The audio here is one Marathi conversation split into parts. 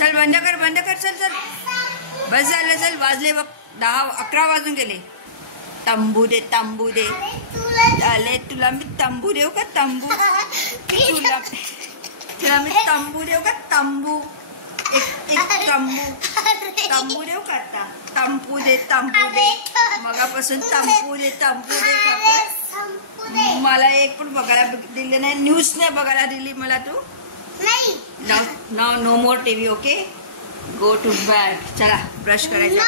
चल बंद कर चल चल बस झालं चल वाजले बघ 10-11 वाजून गेले. तंबू दे आले तुला मी तंबू देऊ का तंबू तुला मी तंबू देऊ का तंबू एक तंबू देऊ का आता तंबू दे मगापासून तंबू दे मला एक पण बघायला दिले नाही. न्यूज नाही बघायला दिली मला तू. No more TV. Okay go to bed. चला ब्रश करायचा.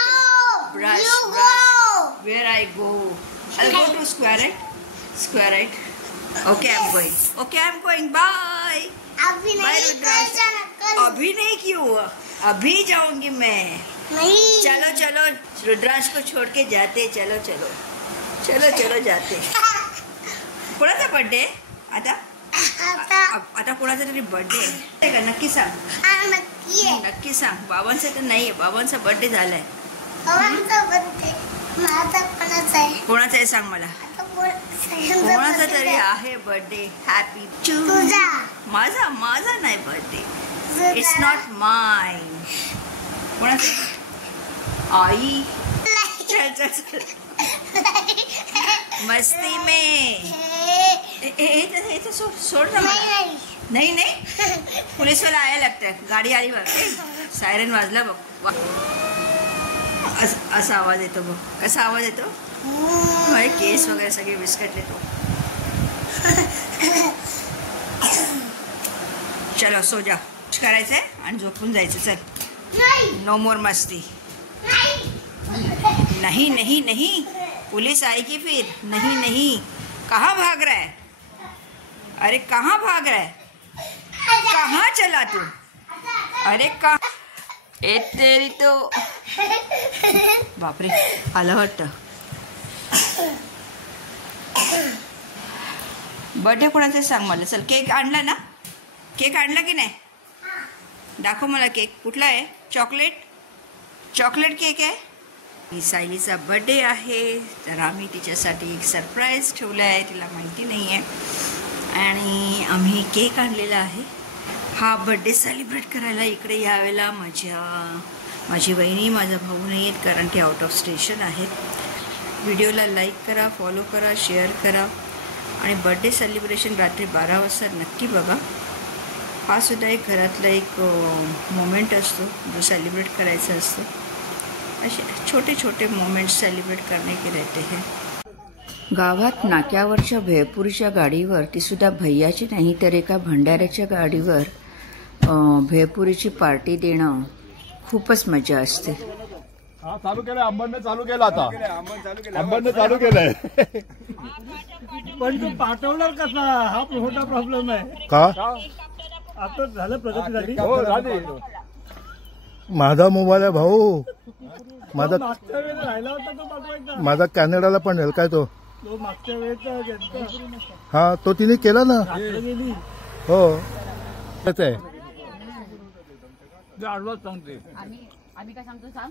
Brush where I go to square right. Okay I am going bye. अभी नहीं क्यों अभी जाऊंगी मैं. चलो रुद्रांश को छोड़ के जाते. चलो जाते. कोणाचा बर्थडे आता कोणाचा तरी बर्थडे का? नक्की सांग. बाबांचा तर नाहीये. बाबांचा बर्थडे झालाय. कोणाचा आहे सांग मला. कोणाचा तरी आहे बर्थडे. हॅपी तुझा. माझा नाही बर्थडे. It's not mine. कोणाचा आई. चल मस्ती में सोड ना मला. नहीं पुलिस वाला आया लगता है. गाडी आली बघ. सायरन वाजला बघ. असा आवाज येतो बघ. कसा आवाज येतो. माझे केस वगैरे सगळे विस्कटले. चलो सो जा. करायचंय आणि झोपून जायचं. चल नो मोर मस्ती. नहीं पुलिस आएगी फिर. नहीं कहाँ भाग रहा है. अरे कहाँ भाग रहा है. कहाँ चला तू. अरे कहाँ. ए तेरी तो बापरे आलं वाटतं. बर्थडे कोणाचा सांग मला. चल केक आणला ना. केक आणला की नाही. दाखव मला केक. कुठला आहे. चॉकलेट केक आहे. सायलीचा बर्थडे आहे तर आम्ही तिच्यासाठी एक सरप्राईज ठेवलं आहे. तिला माहिती नाही आहे आणि आम्ही केक आणलेला आहे. हा बर्थडे सेलिब्रेट करायला इकडे यावेळेला माझी वहिनी माझा भाऊ नाही आहेत कारण ते आउट ऑफ स्टेशन आहेत. व्हिडिओला लाईक करा, फॉलो करा, शेअर करा आणि बर्थडे सेलिब्रेशन रात्री 12 वाजता नक्की बघा. हा सुद्धा एक घरातला एक मोमेंट असतो जो सेलिब्रेट करायचा असतो. असे छोटे छोटे मोमेंट्स सेलिब्रेट करने के रहते हैं. गावात नाक्यावरच्या भेळपुरीच्या गाडीवर ती सुद्धा भैयाची नाही तर एका भंडाऱ्याच्या गाडीवर भेळपुरीची पार्टी देणं खूपच मजा असते. चालू केलं. अंबरने चालू केलं. आता अंबरने चालू केलंय. पण तू पाठवणार कसा हा मोठा प्रॉब्लेम आहे. का आता झालं प्रगती झाली. हो झाली. माझा मोबाईल आहे भाऊ. मागच्या वेळेस राहिला होता तो पाठवायचा. माझा कॅनडाला पण येईल काय तो मागच्या वेळेस. हा तो तिने केला ना. हो त्याच आहे. सांगते आम्ही काय सांगतो सांग.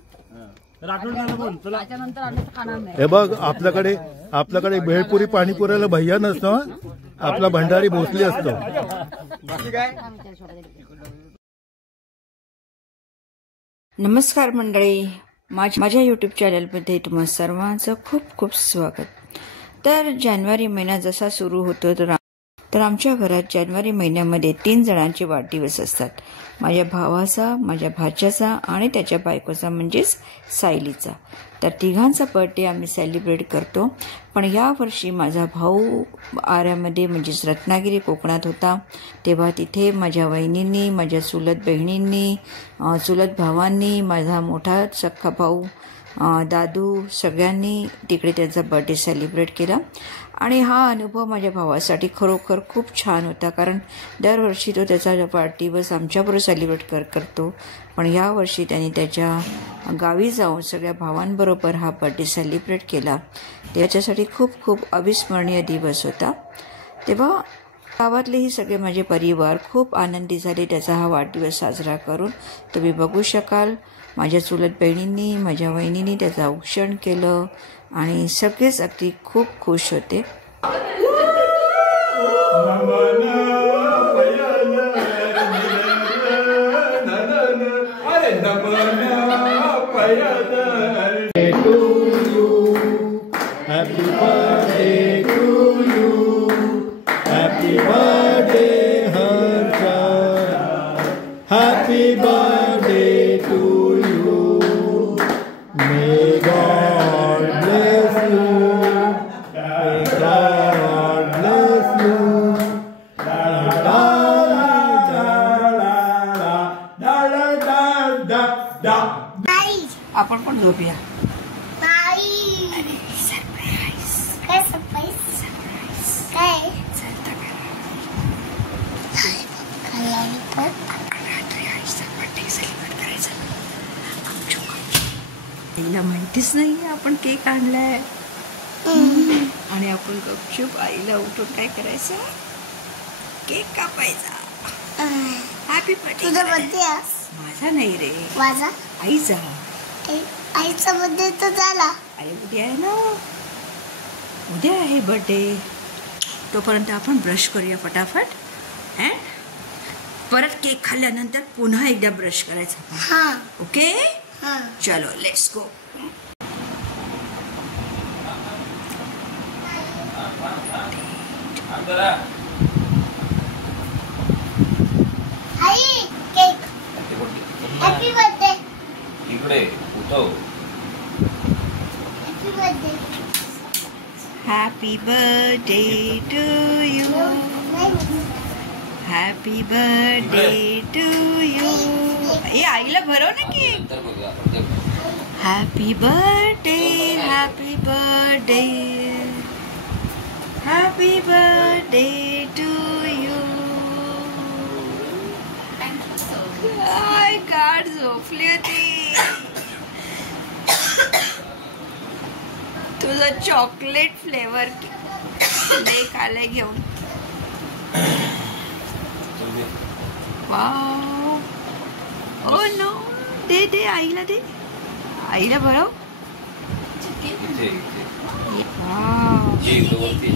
हे बघ आपल्याकडे भेळपुरी पाणीपुऱ्याला भैया नसतो. आपला भंडारी भोसले असतो. नमस्कार मंडळी. माझ्या यूट्यूब चॅनलमध्ये तुम्हा सर्वांचं खूप खूप स्वागत. तर जानेवारी महिना जसा सुरू होतो तर आमच्या घरात जानेवारी महिन्यामध्ये 3 जणांचे वाढदिवस असतात. माझ्या भावाचा, माझ्या भाच्याचा आणि त्याच्या बायकोचा म्हणजेच सायलीचा. तर तिघांचा बर्थडे आम्ही सेलिब्रेट करतो. पण यावर्षी माझा भाऊ आऱ्यामध्ये म्हणजेच रत्नागिरी कोकणात होता तेव्हा तिथे माझ्या वहिनींनी, माझ्या चुलत बहिणींनी, चुलत भावांनी, माझा मोठा सख्खा भाऊ दादू सगळ्यांनी तिकडे त्यांचा बर्थडे सेलिब्रेट केला. आणि हा अनुभव माझ्या भावासाठी खरोखर खूप छान होता कारण दरवर्षी तो त्याचा वाढदिवस आमच्याबरोबर सेलिब्रेट करतो. पण यावर्षी त्यांनी त्याच्या गावी जाऊन सगळ्या भावांबरोबर हा बर्थडे सेलिब्रेट केला. त्याच्यासाठी खूप खूप अविस्मरणीय दिवस होता. तेव्हा गावातलेही सगळे माझे परिवार खूप आनंदी झाले त्याचा हा वाढदिवस साजरा करून. तुम्ही बघू शकाल माझ्या चुलत बहिणींनी, माझ्या वहिनींनी त्याचं औक्षण केलं आणि सगळेच अगदी खूप खुश होते. Happy birthday to you. May God bless you. May God bless you. Da da da da da da da da da. आपण पण झोपूया. आईला माहितीच नाहीये आपण केक आणलाय आणि आपण गपचूप आईला उठून काय करायचं, केक कापायचा. Happy birthday. तुझा बर्थडे माझा नाही रे, माझा आईचा. आईचा बर्थडे तर झाला. आई उद्या आहे ना, उद्या आहे बर्थडे. तोपर्यंत आपण ब्रश करूया फटाफट. परत केक खाल्ल्यानंतर पुन्हा एकदा ब्रश करायचा. हा ओके, हा. चलो लेट्स गो. आई केक. Happy birthday. इकडे उठव. Happy birthday. Happy birthday to you. Happy birthday to you. ए आईला भरव ना केक. नंतर बघूया आपण ते. Happy birthday, happy birthday, happy birthday to you. आय गाड झोपली होती. तुझं चॉकलेट फ्लेवर केक आलंय घेऊन. वाव. ओ नो, दे दे आईला, दे आईला भरव. इथे इथे वाव. ये इकडे वरती.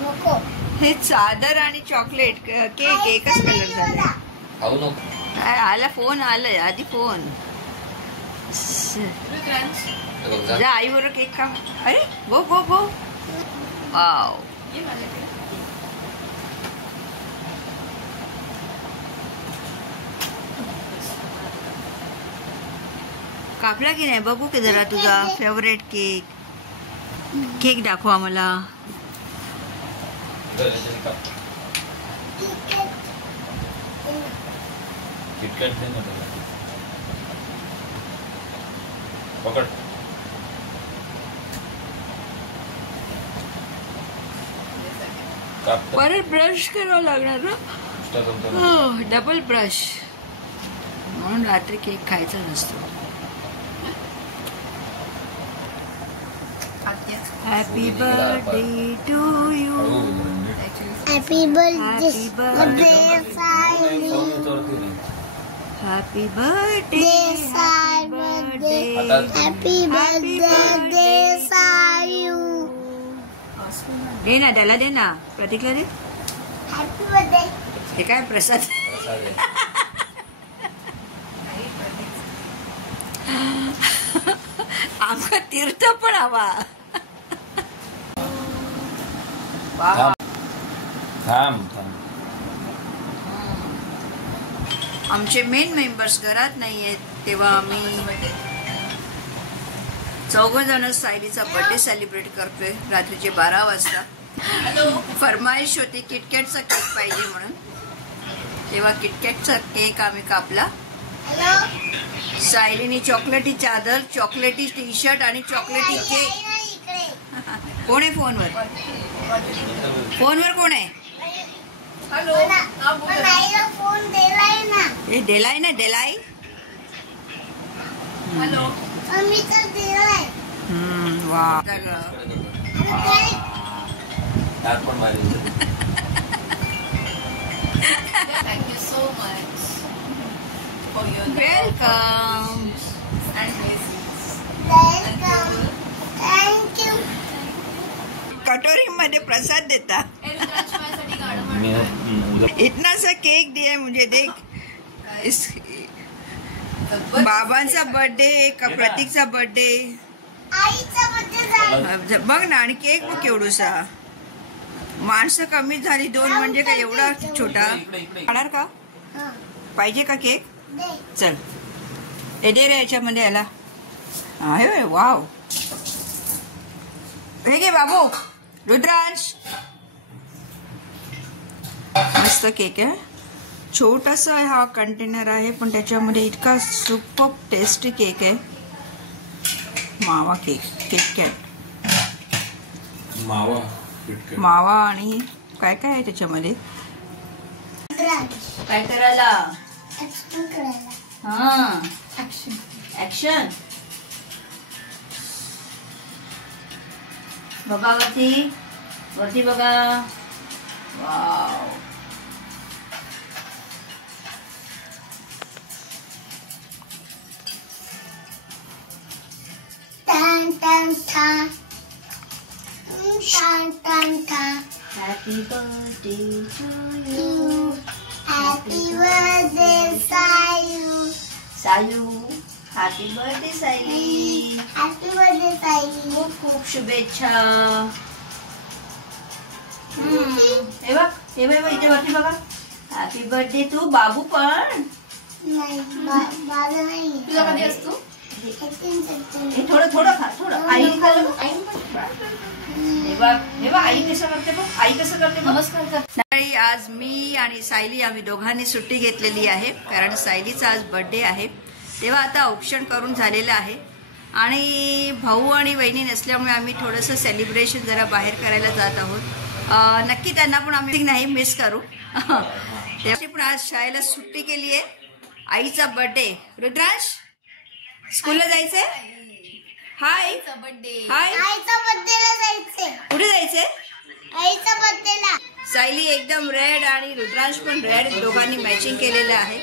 नको. हे चादर आणि चॉकलेट केक एकच कलर झाले. खाऊ नको. काय आला, फोन आलाय आधी फोन. हे बघ जा. जा आई बरोबर केक खा. अरे गो गो गो. वाव. कापला की नाही बघू की जरा तुझा फेवरेट केक. केक दाखव आम्हाला. किटकॅट दे ना त्याला. पकड. काप. परत ब्रश करावं लागणार ना. Double brush. म्हणून रात्री केक खायचा नसतो. Happy birthday to you. Happy birthday. Happy birthday. Sayali. Happy birthday, साय बर्थडे. Happy birthday Sayu. दे ना त्याला, दे ना प्रतीकला दे. Happy birthday. हे काय प्रसाद. आमका तीर्थ पण हवा. थांब थांब थांब. आमचे मेन मेंबर्स घरात नाहीयेत तेव्हा आम्ही 4 जण सायलीचा बर्थडे सेलिब्रेट करतोय. रात्रीचे 12 वाजता फरमाईश होती किटकॅटचा केक पाहिजे म्हणून. तेव्हा किटकॅटचा केक आम्ही कापला. सायलीने चॉकलेटी चादर, चॉकलेटी टी शर्ट आणि चॉकलेटी केक. कोण आहे फोनवर? फोनवर कोण आहे? फोन दिलाय ना. हे देलाई ना, देलाई. मी तर दिलाय. वा. हात पण मारी. Thank you so much for your welcome. and blessings. Welcome. Thank you. कटोरी मध्ये प्रसाद देता. माझ्यासाठी गाणं म्हण. इतना सा केक दिया मुझे, देख. इस बाबांचा बर्थडे का प्रतीकचा बर्थडे. आईचा बर्थडे झाला. बघ ना, आणि केक बघ केवढूसा. माणसं कमी झाली 2 म्हणजे काय एवढा छोटा. खाणार का? हा पाहिजे का केक? दे चल हे दे रे याच्यामध्ये याला. आहे वाव. हे घे बाबू. रुद्रांश मस्त केक आहे. छोटासा हा कंटेनर आहे पण त्याच्यामध्ये इतका सुपर टेस्टी केक आहे. मावा केक, किटकॅट मावा मावा आणि काय काय आहे त्याच्यामध्ये. रुद्रांश काय करायला? ऍक्शन करायला. हा ऍक्शन ऍक्शन. बघा वरती वरती बघा. वाव. टन टन टन टन टन टन. Happy birthday to you. You happy birthday Sayu. Sayu happy birthday Sayali. Happy birthday Sayu. खूप खूप शुभेच्छा. हे बघ हे बघ इथे वरती बघा. हॅपी बर्थडे टू बाबू पण. नाही माझं नाही. तुझा कधी असतो? हे थोडं थोडं खा थोडं. आई हे बघ आई कसं करते बघ. आई कसं करते बघ. नमस्कार कर. नाही आज मी आणि सायली आम्ही दोघांनी सुट्टी घेतलेली आहे कारण सायलीचा आज बर्थडे आहे. तेव्हा आता औक्षण करून झालेलं आहे आणि भाऊ आणि वहिनी नसल्यामुळे आम्ही थोडंसं सेलिब्रेशन जरा बाहेर करायला जात आहोत. नक्की त्यांना पण आम्ही नाही मिस करू. त्याची पण आज शाळेला सुट्टी केली आहे. आईचा बर्थडे. रुद्रांश स्कूलला जायचंय. हाय बर्थडे. हाय. आईच्या बर्थडेला जायचंय. कुठे जायचंय? आईच्या बर्थडेला. सायली एकदम रेड आणि रुद्रांश पण रेड दोघांनी मॅचिंग केलेलं आहे.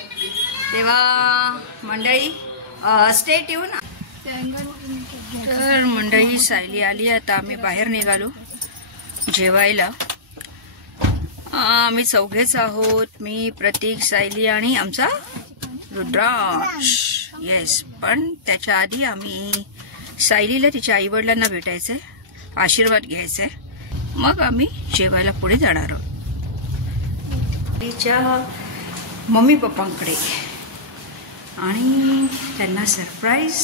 तेव्हा मंडळी स्टे ट्यून. तर मंडळी सायली आली. आता आम्ही बाहेर निघालो जेवायला. आम्ही चौघेच आहोत. मी, प्रतीक, सायली आणि आमचा रुद्रांश. येस. पण त्याच्या आधी आम्ही सायलीला तिच्या आईवडिलांना भेटायचंय, आशीर्वाद घ्यायचंय, मग आम्ही जेवायला पुढे जाणार आहोत तिच्या मम्मी पप्पांकडे. आणि त्यांना surprise.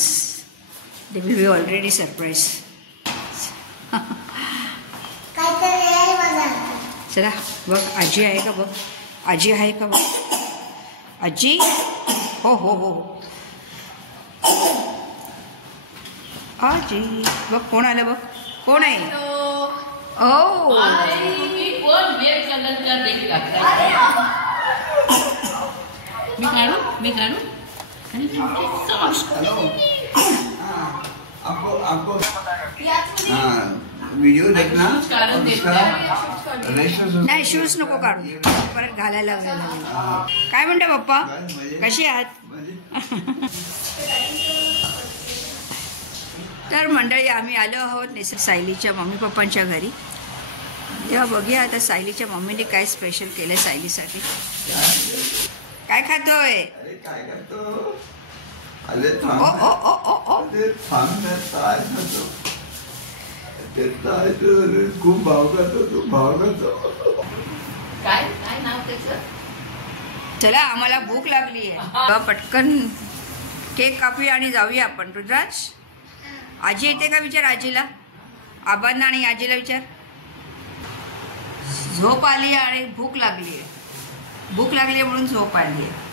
They will be already surprise. काहीतरी आहे माझा. चला बघ आजी आहे का बघ. आजी आहे का बघ. आजी. हो हो हो आजी. बघ कोण आलं बघ. कोण आहे. ओ मी काढू आपको वीडियो देखना नाही शूज नको काढू परत घालायला लागलेला. काय म्हणते पप्पा कशी आहात. तर मंडळी आम्ही आलो आहोत सायलीच्या मम्मी पप्पांच्या घरी. तेव्हा बघूया आता सायलीच्या मम्मीने काय स्पेशल केलं सायलीसाठी. काय खातोय. काय करतो. अरे ओ ओ ओ ओ ओ खूप भाव करतो तू. भाव करतो. काय काय नाव त्याचं. चला आम्हाला भूक लागली आहे. पटकन केक कापूया आणि जाऊया आपण. रुद्रांश आजी येते का विचार. आजीला आबांना आणि आजीला विचार. झोप आली आणि भूक लागली आहे. भूक लागली म्हणून झोप आली आहे.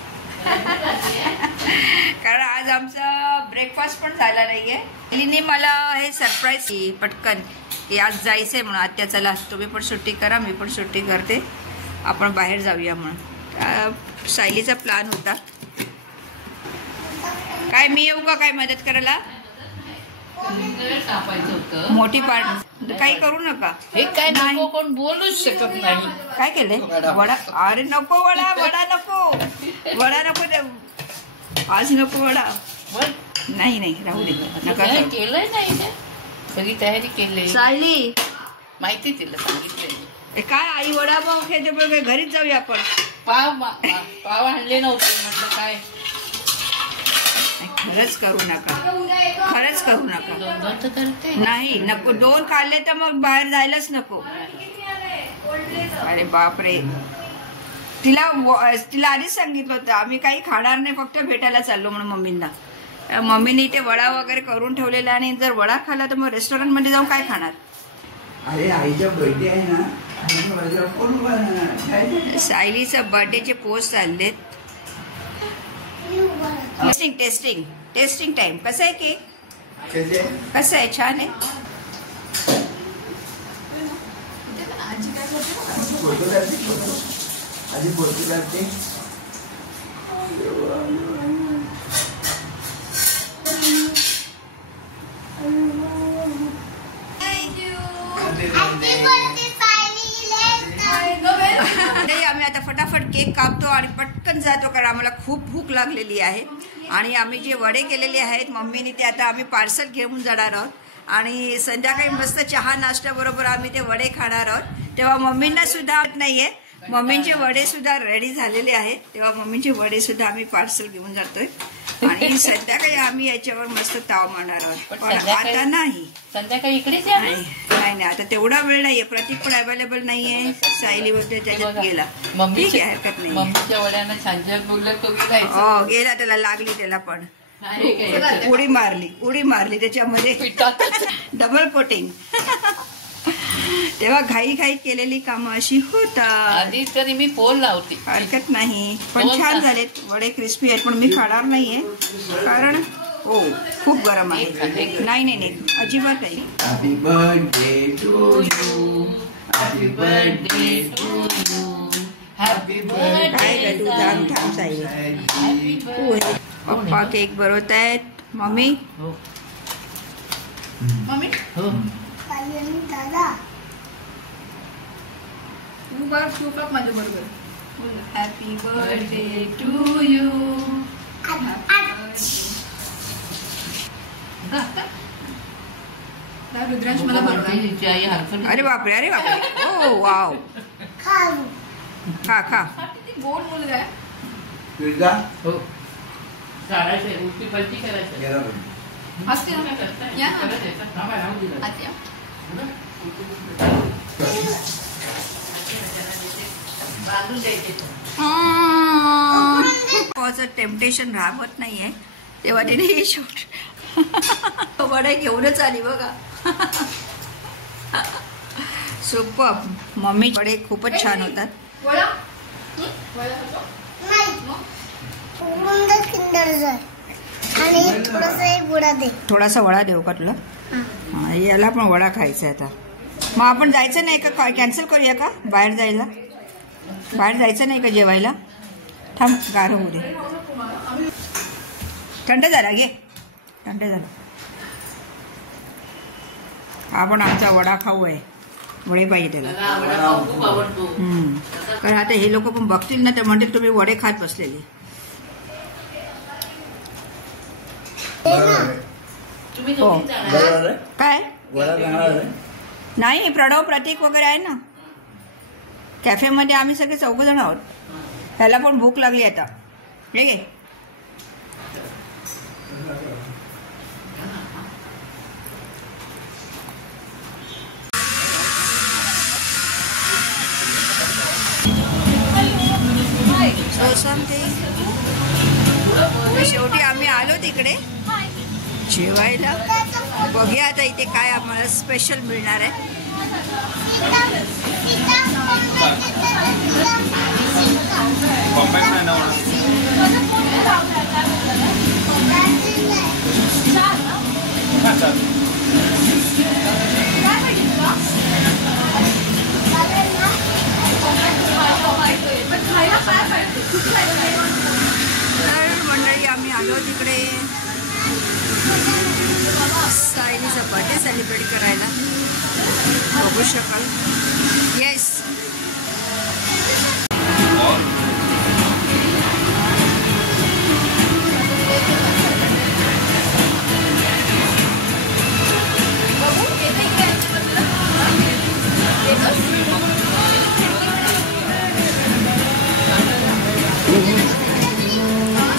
कारण आज आमचा ब्रेकफास्ट पण झाला नाहीये. तिने मला हे सरप्राईज पटकन की आज जायचंय म्हणून. आत्या चला तुम्ही पण सुट्टी करा मी पण सुट्टी करते आपण बाहेर जाऊया म्हणून. सायलीचा प्लॅन होता. काय मी येऊ का काय मदत करायला. कापायचं होतं. मोठी पार्ट काही करू नका. हे काय नको कोण बोलूच शकत नाही. काय केलंय. वडा. अरे नको वडा. वडा नको. वडा नको आज नको वडा. नाही नाही राहू दे नका. केलंय नाही ना सगळी तयारी केली. सायली माहिती तिला सांगितलं. काय आई वडापाव खेळते बघ घरीच जाऊया आपण. पाव आणले नव्हते म्हटलं काय. खरंच करू नका. खरंच करू नका. दोन तर करते. नाही नको. 2 खाल्ले तर मग बाहेर जायलाच नको. अरे बापरे. तिला आधीच सांगितलं होतं आम्ही काही खाणार नाही, फक्त भेटायला चाललो म्हणून मम्मींना. मम्मीने ते वडा वगैरे करून ठेवलेला आणि जर वडा खाल्ला तर मग रेस्टॉरंटमध्ये जाऊन काय खाणार. अरे आईचा बर्थडे आहे ना, आणि मला कोण बनवणार? सायलीचा बर्थडेचे पोस्ट चाललेत. Testing time. कसं आहे केक? कसे? कसं आहे? छान आहे. फोटो काढते, फोटो आधी फोटो काढते. नाही, आम्ही आता फटाफट केक कापतो आणि पटकन जातो, कारण आम्हाला खूप भूक लागलेली आहे. आणि आम्ही जे वडे केलेले आहेत मम्मीने ते आता आम्ही पार्सल घेऊन जाणार आहोत. आणि संध्याकाळी मस्त चहा नाश्त्याबरोबर आम्ही ते वडे खाणार आहोत. तेव्हा मम्मींना सुद्धा नाहीये, मम्मींचे वडे सुद्धा रेडी झालेले आहेत. तेव्हा मम्मींचे वडे सुद्धा आम्ही पार्सल घेऊन जातोय आणि संध्याकाळी आम्ही याच्यावर मस्त ताव मारणार आहोत. पण आता नाही, संध्याकाळी इकडेच नाही आता तेवढा वेळ नाहीये. प्रतीक पण अवेलेबल नाहीये, सायली मध्ये त्याच्यात गेला. ठीक आहे, हरकत नाही. मम्मीच्या वड्यांना छान छान बोललं तो हो, गेला, त्याला लागली, त्याला पण उडी मारली त्याच्यामध्ये डबल कोटिंग. तेव्हा घाई केलेली कामं अशी होतात. आधी तरी मी फोन लावते, हरकत नाही. पण छान झालेत वडे, क्रिस्पी आहेत. पण मी खाणार नाहीये कारण हो खूप गरम आहे. नाही अजिबात नाही. Happy birthday to you, happy birthday to you, happy काय ग तू थांब सायली. पप्पा केक बनवत आहेत. मम्मी दादा तू बघ, तू बघ माझ्या बरोबर. Happy birthday to you. Rudransh मला बनवा. अरे बापरे ओ वाव. खा गोड मुलगा आहे. तुझा हो चालायचं, उलटी पलटी करायचं. गेला पण. असते ना, या ना. आत्या. बांधून द्यायचे. टेम्पटेशन राहत नाहीये, तेव्हा तिने शूट वडे घेऊनच आली बघा. सुपर. मम्मी वडे खूपच छान होतात. वडा वडा खातो? आणि थोडासा एक बुडा दे. थोडासा वडा देऊ का तुला? याला पण वडा खायचा आता. मग आपण जायचं नाही का? कॅन्सल करूया का? बाहेर जायचं नाही का जेवायला? थांब, गार होऊ दे. थंड झाला, घे. थंड झाला. आपण आमचा वडा खाऊ आहे. वडे पाहिजे त्याला. वडा खूप आवडतो. कारण आता हे लोक पण बघतील ना, तर म्हणतील तुम्ही वडे खात बसलेले. तुम्ही हो. दोघी जाणार? काय वडा चांगला आहे. नाही, प्रणव प्रतीक वगैरे आहे ना कॅफेमध्ये. आम्ही सगळे 4 जण आहोत. त्याला पण भूक लागली आता. हे घे. शेवटी आम्ही आलो तिकडे जेवायला. बघूया आता इथे काय आम्हाला स्पेशल मिळणार आहे. तर मंडळी आम्ही आलो तिकडे सायलीचा बर्थडे सेलिब्रेट करायला. बघू शकाल. येस,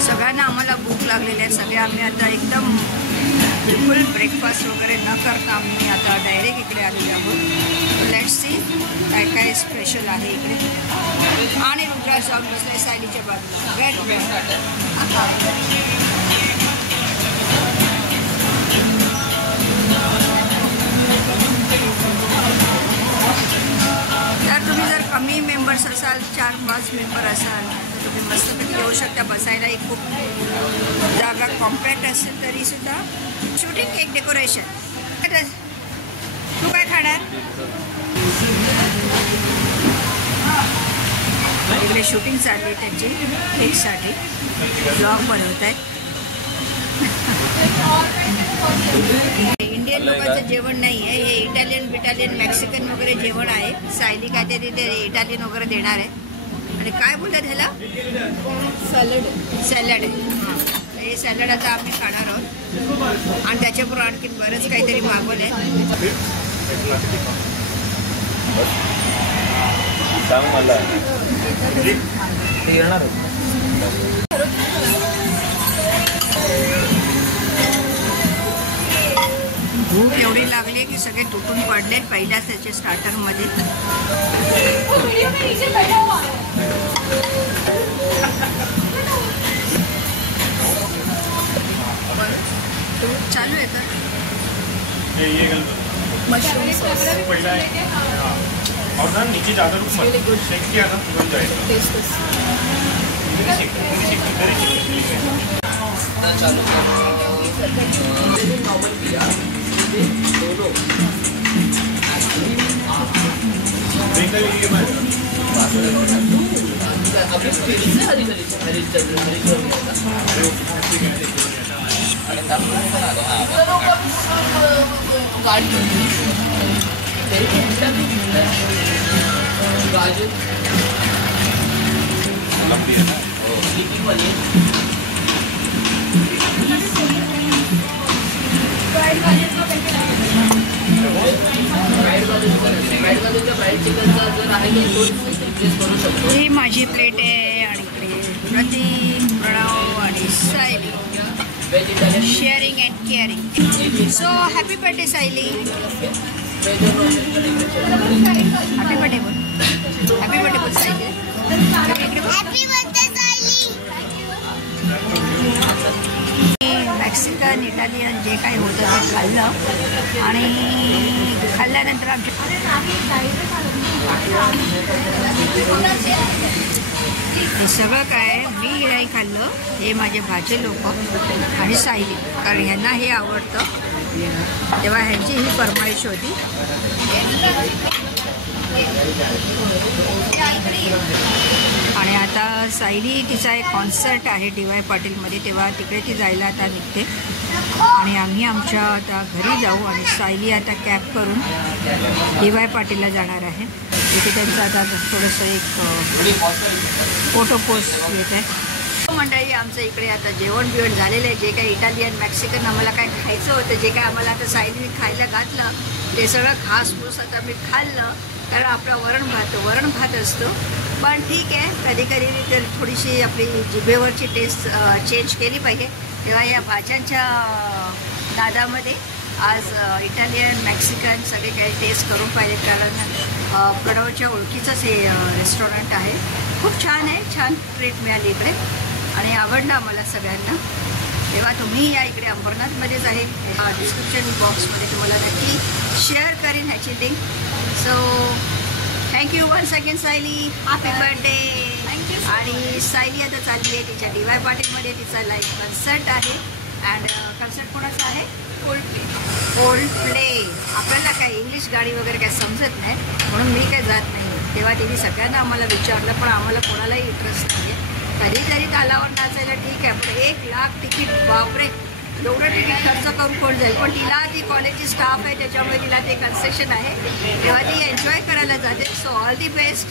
सगळ्यांना आम्हाला भूक लागलेली आहे. सगळे आम्ही आता एकदम फुल ब्रेकफास्ट वगैरे न करता आम्ही आता डायरेक्ट इकडे आलेलो आहोत. लेट्स सी काय काय स्पेशल आहे इकडे. आणि रुद्राज जाऊन बसलाय सायलीच्या बाजूला. तर तुम्ही जर कमी मेंबर्स असाल, 4-5 मेंबर असाल तर तुम्ही मस्तपैकी येऊ शकता. बसायलाही खूप जागा कॉम्पॅक्ट असेल तरी सुद्धा. Shooting cake decoration. तू काय खाणार? इकडे शूटिंग चालली त्यांची केकसाठी. ब्लॉग बनवत आहेत. इंडियन लोकांचं जेवण नाही आहे हे. इटालियन मेक्सिकन वगैरे जेवण आहे. सायली काय ते तिथे इटालियन वगैरे देणार आहे. आणि काय बोलतात ह्याला? सॅलड आहे. हे सॅलड आता आम्ही खाणार आहोत. आणि त्याच्याबरोबर आणखी बरंच काहीतरी मागवलं आहे. भूक एवढी लागली की सगळे तुटून पडले पहिल्याच त्याच्या स्टार्टरमध्ये. चालू आहे तर मशरूम सॉस और ना नीचे ज़्यादा रुक मत, शेक किया ना तुरंत जाएगा. ही माझी प्लेट आहे. आणि इकडे प्रतीक, प्रणव आणि Sayali. Sharing and caring. So happy birthday Sayali. Happy birthday बोल. हॅपी बर्थडे बोल Sayali. Happy birthday Sayali. Mexican Italian जे काही होतं ते खाल्लं. आणि खाल्ल्यानंतर हे सगळं काय मी नाही खाल्लं. हे माझे भाचे लोक आणि सायली, कारण ह्यांना हे आवडतं तेव्हा ह्यांची ही फरमाईश होती. आणि आता सायली तिचा एक कॉन्सर्ट आहे DY पाटीलमध्ये, तेव्हा तिकडे ती जायला आता निघते. आणि आम्ही आमच्या आता घरी जाऊ. आणि सायली आता कॅब करून DY पाटीलला जाणार आहे. तिथे त्यांचं आता थोडंसं एक फोटो पोस्ट येत आहे. मंडळी आमचं इकडे आता जेवण बिवण झालेलं आहे. जे काही इटालियन मेक्सिकन आम्हाला काय खायचं होतं, जे काय आम्हाला आता सायलीने खायला घातलं ते सगळं घासपूस आता मी खाल्लं. कारण आपला वरण भात असतो. पण ठीक आहे, कधी कधी तर थोडीशी आपली जिभेवरची टेस्ट चेंज केली पाहिजे. तेव्हा या भाज्यांच्या नादामध्ये आज इटालियन मेक्सिकन सगळे काही टेस्ट करून पाहिजे. कारण प्रणवच्या ओळखीचंच हे रेस्टॉरंट आहे. खूप छान आहे. छान ट्रीट मिळाली इकडे आणि आवडलं आम्हाला सगळ्यांना. तेव्हा तुम्ही या इकडे अंबरनाथमध्येच आहे. डिस्क्रिप्शन बॉक्समध्ये तुम्हाला नक्की शेअर करीन ह्याची link. So thank you once again Sayali. Happy birthday. Thank you. आणि सायली आता चालली आहे तिच्या DY पाटीलमध्ये. तिचा लाईव्ह कन्सर्ट आहे. अँड कन्सर्ट कोणाचा आहे? Coldplay. आपल्याला काय इंग्लिश गाणी वगैरे काय समजत नाही म्हणून मी काय जात नाही. तेव्हा तिने सगळ्यांना आम्हाला विचारलं, पण आम्हाला कोणालाही इंटरेस्ट नाही आहे. कधीतरी तालावर नाचायला ठीक आहे, पण 1 लाख तिकीट, बापरे, एवढं तिकीट खर्च करून कोण जाईल. पण तिला ती कॉलेजची स्टाफ आहे त्याच्यामुळे तिला ते कन्सेशन आहे. तेव्हा ती एन्जॉय करायला जाते. So all the best.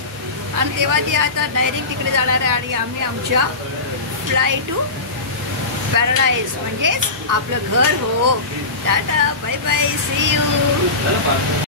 आणि तेव्हा ती आता डायरेक्ट तिकडे जाणार आहे. आणि आम्ही आमच्या फ्लाय टू पॅराडाईज म्हणजेच आपलं घर. हो, tata, bye bye, see you.